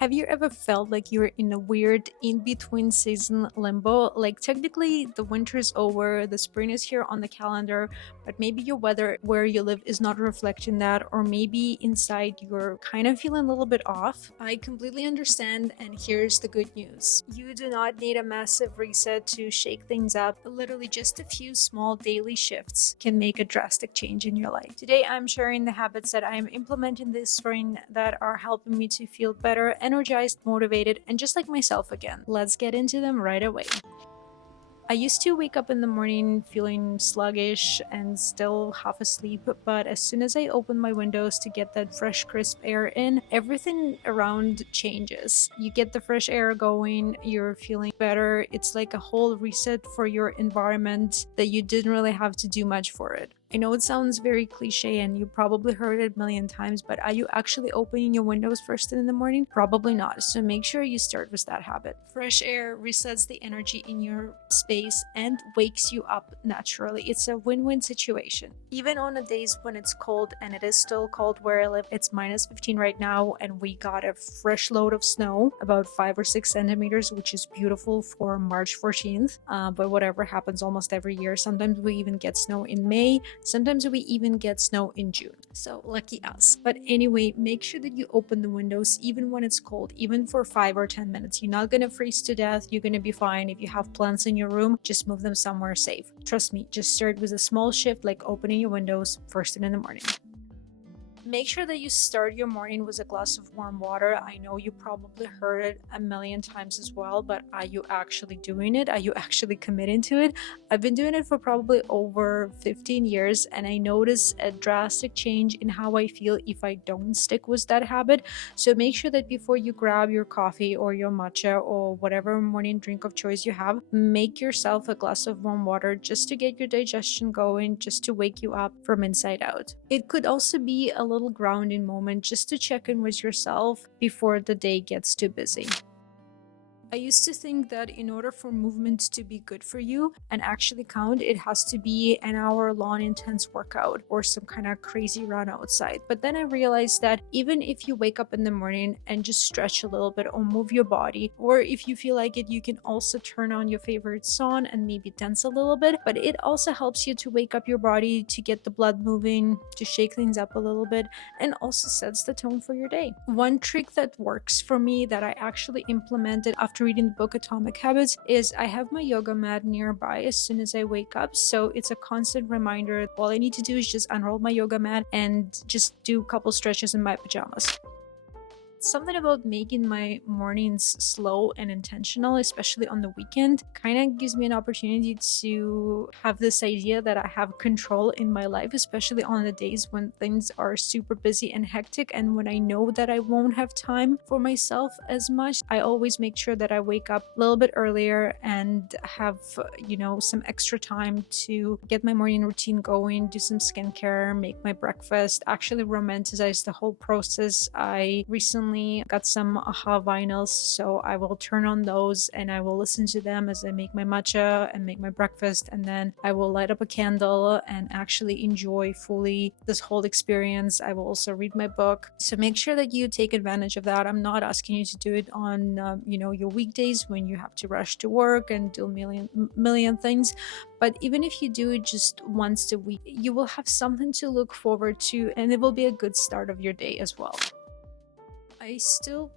Have you ever felt like you're in a weird in-between season limbo? Like technically the winter is over, the spring is here on the calendar, but maybe your weather where you live is not reflecting that, or maybe inside you're kind of feeling a little bit off. I completely understand, and here's the good news. You do not need a massive reset to shake things up. Literally just a few small daily shifts can make a drastic change in your life. Today I'm sharing the habits that I am implementing this spring that are helping me to feel better, energized, motivated, and just like myself again. Let's get into them right away. I used to wake up in the morning feeling sluggish and still half asleep, but as soon as I open my windows to get that fresh, crisp air in, everything around changes. You get the fresh air going, you're feeling better. It's like a whole reset for your environment that you didn't really have to do much for it. I know it sounds very cliche and you probably heard it a million times, but are you actually opening your windows first thing in the morning? Probably not. So make sure you start with that habit. Fresh air resets the energy in your space and wakes you up naturally. It's a win-win situation. Even on the days when it's cold, and it is still cold where I live, it's minus 15 right now, and we got a fresh load of snow, about 5 or 6 centimeters, which is beautiful for March 14th. But whatever happens almost every year. Sometimes we even get snow in May. Sometimes we even get snow in June, so lucky us. But anyway, make sure that you open the windows even when it's cold, even for 5 or 10 minutes. You're not gonna freeze to death, you're gonna be fine. If you have plants in your room, just move them somewhere safe. Trust me, just start with a small shift like opening your windows first thing in the morning. Make sure that you start your morning with a glass of warm water. I know you probably heard it a million times as well, but are you actually doing it? Are you actually committing to it? I've been doing it for probably over 15 years, and I notice a drastic change in how I feel if I don't stick with that habit. So make sure that before you grab your coffee or your matcha or whatever morning drink of choice you have, make yourself a glass of warm water just to get your digestion going, just to wake you up from inside out. It could also be a little grounding moment just to check in with yourself before the day gets too busy. I used to think that in order for movement to be good for you and actually count, it has to be an hour-long intense workout or some kind of crazy run outside. But then I realized that even if you wake up in the morning and just stretch a little bit or move your body, or if you feel like it, you can also turn on your favorite song and maybe dance a little bit. But it also helps you to wake up your body, to get the blood moving, to shake things up a little bit, and also sets the tone for your day. One trick that works for me that I actually implemented after reading the book Atomic Habits is I have my yoga mat nearby as soon as I wake up, so it's a constant reminder. All I need to do is just unroll my yoga mat and just do a couple stretches in my pajamas. Something about making my mornings slow and intentional, especially on the weekend, kind of gives me an opportunity to have this idea that I have control in my life, especially on the days when things are super busy and hectic, and when I know that I won't have time for myself as much. I always make sure that I wake up a little bit earlier and have, some extra time to get my morning routine going, do some skincare, make my breakfast, actually romanticize the whole process. I recently got some aha vinyls, so I will turn on those and I will listen to them as I make my matcha and make my breakfast, and then I will light up a candle and actually enjoy fully this whole experience. I will also read my book, so make sure that you take advantage of that. I'm not asking you to do it on your weekdays when you have to rush to work and do a million things, but even if you do it just once a week, you will have something to look forward to, and it will be a good start of your day as well. I still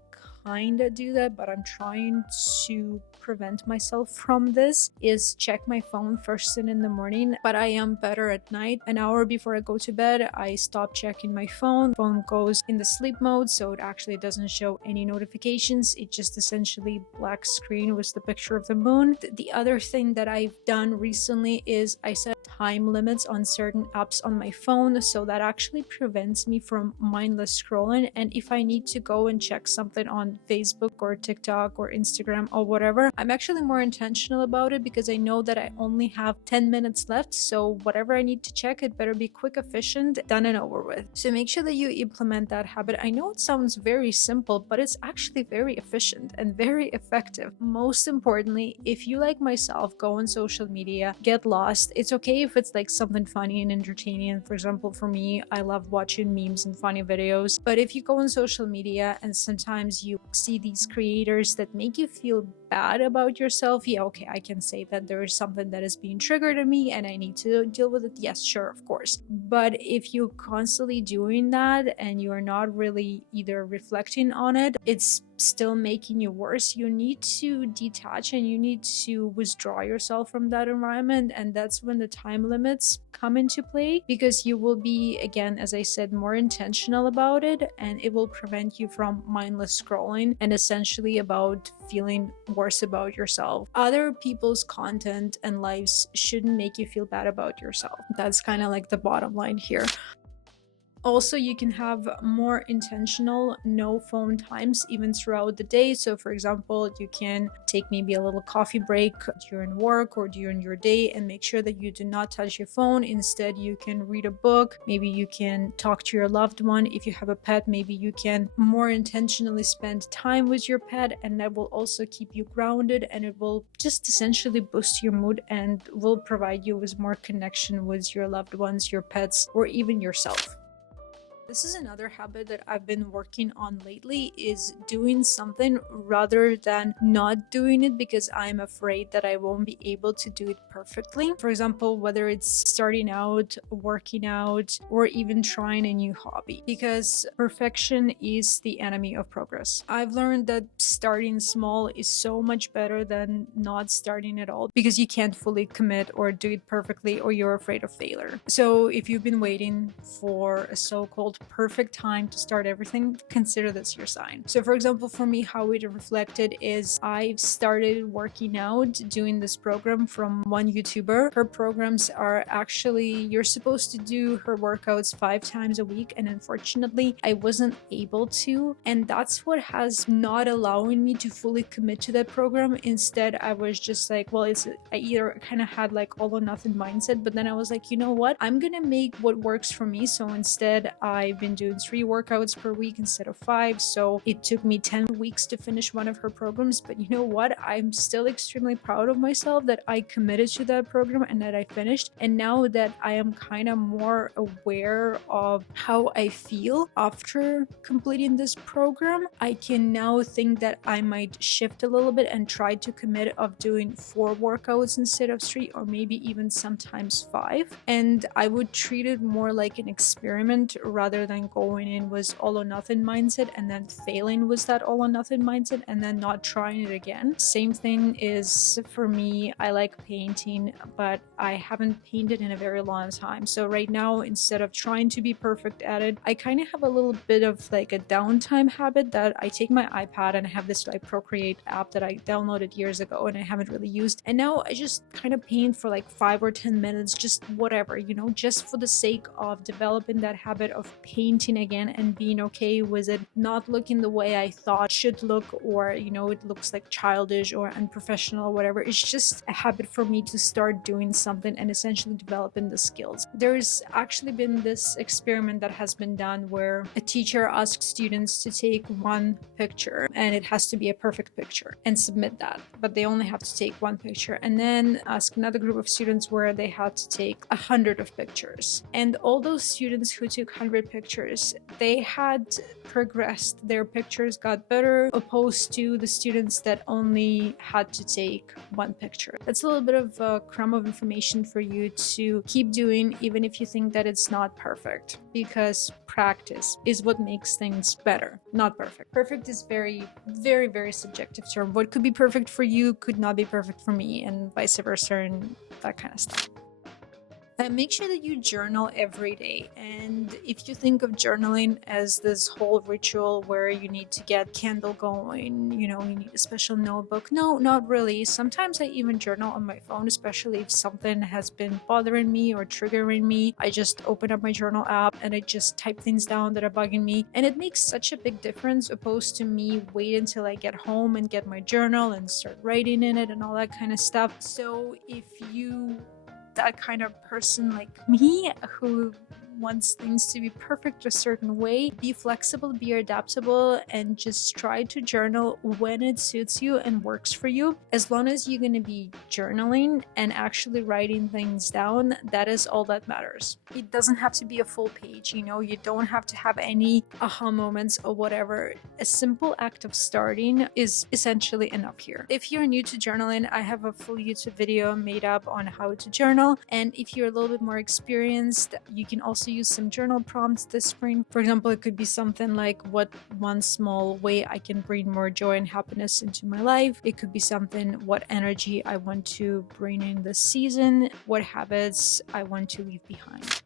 kind of do that, but I'm trying to prevent myself from this, is check my phone first thing in the morning, but I am better at night. An hour before I go to bed, I stop checking my phone. Phone goes in the sleep mode, so it actually doesn't show any notifications. It just essentially black screen with the picture of the moon. The other thing that I've done recently is I set time limits on certain apps on my phone, so that actually prevents me from mindless scrolling. And if I need to go and check something on Facebook or TikTok or Instagram or whatever, I'm actually more intentional about it because I know that I only have 10 minutes left. So whatever I need to check, it better be quick, efficient, done and over with. So make sure that you implement that habit. I know it sounds very simple, but it's actually very efficient and very effective. Most importantly, if you, like myself, go on social media, get lost, it's okay if it's like something funny and entertaining. For example, for me, I love watching memes and funny videos. But if you go on social media and sometimes you see these creators that make you feel bad about yourself, yeah, okay, I can say that there is something that is being triggered in me and I need to deal with it. Yes, sure, of course. But if you're constantly doing that and you're not really either reflecting on it, it's still making you worse. You need to detach and you need to withdraw yourself from that environment, and that's when the time limits come into play, because you will be, again, as I said, more intentional about it, and it will prevent you from mindless scrolling and essentially about feeling worse about yourself. Other people's content and lives shouldn't make you feel bad about yourself. That's kind of like the bottom line here. Also, you can have more intentional no phone times even throughout the day. So for example, you can take maybe a little coffee break during work or during your day and make sure that you do not touch your phone. Instead, you can read a book. Maybe you can talk to your loved one. If you have a pet, maybe you can more intentionally spend time with your pet, and that will also keep you grounded, and it will just essentially boost your mood and will provide you with more connection with your loved ones, your pets, or even yourself. This is another habit that I've been working on lately, is doing something rather than not doing it because I'm afraid that I won't be able to do it perfectly. For example, whether it's starting out, working out, or even trying a new hobby, because perfection is the enemy of progress. I've learned that starting small is so much better than not starting at all, because you can't fully commit or do it perfectly, or you're afraid of failure. So if you've been waiting for a so-called perfect time to start everything, consider this your sign. So for example, for me, how it reflected is I've started working out, doing this program from one YouTuber. Her programs are actually, you're supposed to do her workouts 5 times a week, and unfortunately I wasn't able to, and that's what has not allowing me to fully commit to that program. Instead, I was just like, well, I either kind of had like all or nothing mindset, but then I was like, you know what, I'm gonna make what works for me. So instead, I've been doing 3 workouts per week instead of 5. So it took me 10 weeks to finish one of her programs. But you know what? I'm still extremely proud of myself that I committed to that program and that I finished. And now that I am kind of more aware of how I feel after completing this program, I can now think that I might shift a little bit and try to commit of doing 4 workouts instead of 3, or maybe even sometimes 5. And I would treat it more like an experiment rather than going in with all or nothing mindset and then failing with that all or nothing mindset and then not trying it again. Same thing is for me. I like painting, but I haven't painted in a very long time. So right now, instead of trying to be perfect at it, I kind of have a little bit of like a downtime habit that I take my iPad and I have this like Procreate app that I downloaded years ago and I haven't really used. And now I just kind of paint for like 5 or 10 minutes, just whatever, just for the sake of developing that habit of painting again and being okay with it not looking the way I thought should look, or it looks like childish or unprofessional or whatever. It's just a habit for me to start doing something and essentially developing the skills. There's actually been this experiment that has been done where a teacher asks students to take one picture, and it has to be a perfect picture, and submit that, but they only have to take one picture, and then ask another group of students where they had to take 100 of pictures. And all those students who took 100 pictures, they had progressed. Their pictures got better, opposed to the students that only had to take one picture. That's a little bit of a crumb of information for you to keep doing, even if you think that it's not perfect, because practice is what makes things better, not perfect. Perfect is very, very, very subjective term. What could be perfect for you could not be perfect for me, and vice versa, and that kind of stuff. Make sure that you journal every day. And if you think of journaling as this whole ritual where you need to get candle going, you need a special notebook. No, not really. Sometimes I even journal on my phone, especially if something has been bothering me or triggering me. I just open up my journal app and I just type things down that are bugging me. And it makes such a big difference opposed to me wait until I get home and get my journal and start writing in it and all that kind of stuff. So if you that kind of person like me who wants things to be perfect a certain way, be flexible, be adaptable, and just try to journal when it suits you and works for you. As long as you're going to be journaling and actually writing things down, that is all that matters. It doesn't have to be a full page, you don't have to have any aha moments or whatever. A simple act of starting is essentially enough here. If you're new to journaling, I have a full YouTube video made up on how to journal, and if you're a little bit more experienced, you can also use some journal prompts this spring. For example, it could be something like, what one small way I can bring more joy and happiness into my life. It could be something, what energy I want to bring in this season, what habits I want to leave behind.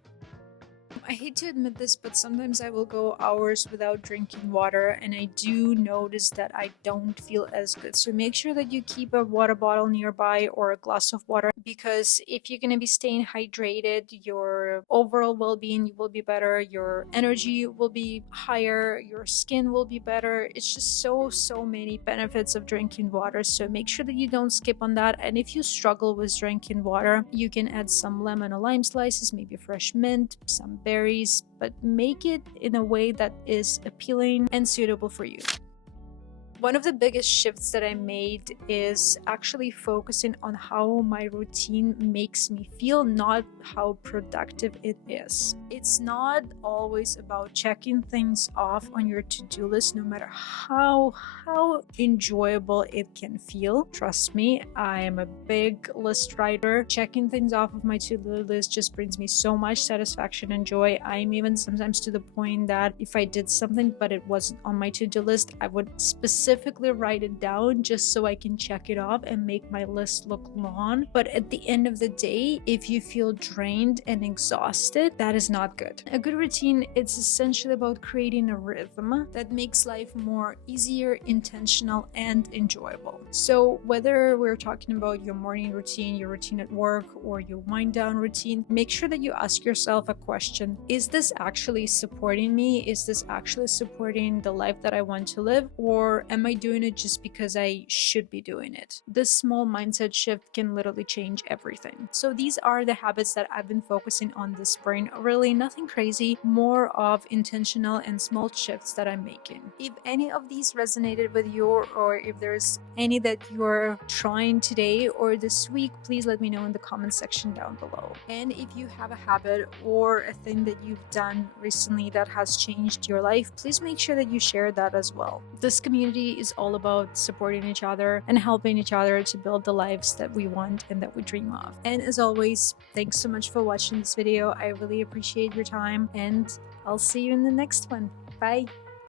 I hate to admit this, but sometimes I will go hours without drinking water, and I do notice that I don't feel as good. So make sure that you keep a water bottle nearby or a glass of water, because if you're going to be staying hydrated, your overall well-being will be better, your energy will be higher, your skin will be better. It's just so many benefits of drinking water. So make sure that you don't skip on that. And if you struggle with drinking water, you can add some lemon or lime slices, maybe fresh mint, some berries, but make it in a way that is appealing and suitable for you. One of the biggest shifts that I made is actually focusing on how my routine makes me feel, not how productive it is. It's not always about checking things off on your to-do list, no matter how enjoyable it can feel. Trust me, I am a big list writer. Checking things off of my to-do list just brings me so much satisfaction and joy. I'm even sometimes to the point that if I did something but it wasn't on my to-do list, I would specifically write it down just so I can check it off and make my list look long. But at the end of the day, if you feel drained and exhausted, that is not good. A good routine, it's essentially about creating a rhythm that makes life more easier, intentional, and enjoyable. So whether we're talking about your morning routine, your routine at work, or your wind down routine, make sure that you ask yourself a question. Is this actually supporting me? Is this actually supporting the life that I want to live? Or am I doing it just because I should be doing it? This small mindset shift can literally change everything. So these are the habits that I've been focusing on this spring. Really nothing crazy, more of intentional and small shifts that I'm making. If any of these resonated with you, or if there's any that you're trying today or this week, please let me know in the comment section down below. And if you have a habit or a thing that you've done recently that has changed your life, please make sure that you share that as well. This community is all about supporting each other and helping each other to build the lives that we want and that we dream of. And as always, thanks so much for watching this video. I really appreciate your time, and I'll see you in the next one. Bye!